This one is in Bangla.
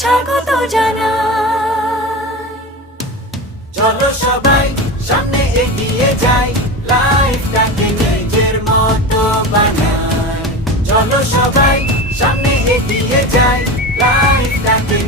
স্বাগত জানাই। চলো সবাই সামনে এগিয়ে যাই, লাইফটাকে নিজের মতো বানাই। চলো সবাই সামনে এগিয়ে যাই, লাইফটাকে